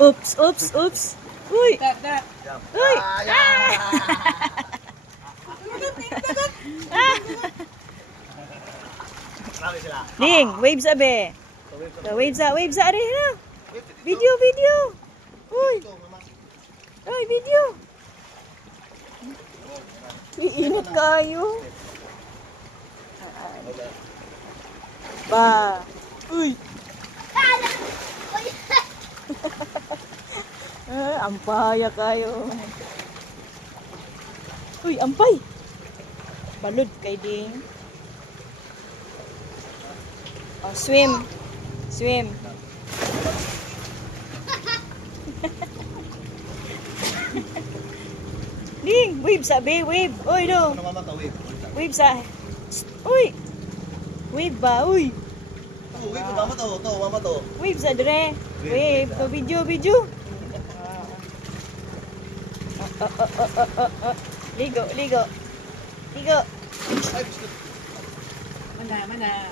Oops, oops, oops. Uy! Uy! Grabe sila. Ding, wave sabi. Wave sa rin na. Video, video. Uy, uy, video. Iinit kayo. Ba. Uy. Ampaya kayo. Uy, ampay. Balod kay Ding. Oh, swim. Swim. Ding, wave sabi, wave. Uy, no. Ano mama to, wave? Wave sa... Uy. Wave ba? Uy. Oh, wave, mama to, mama to. Wave sa dire. Wave, Wave. wave To video, video. Ligo, ligo. Ligo. Ay, gusto. Mana, mana.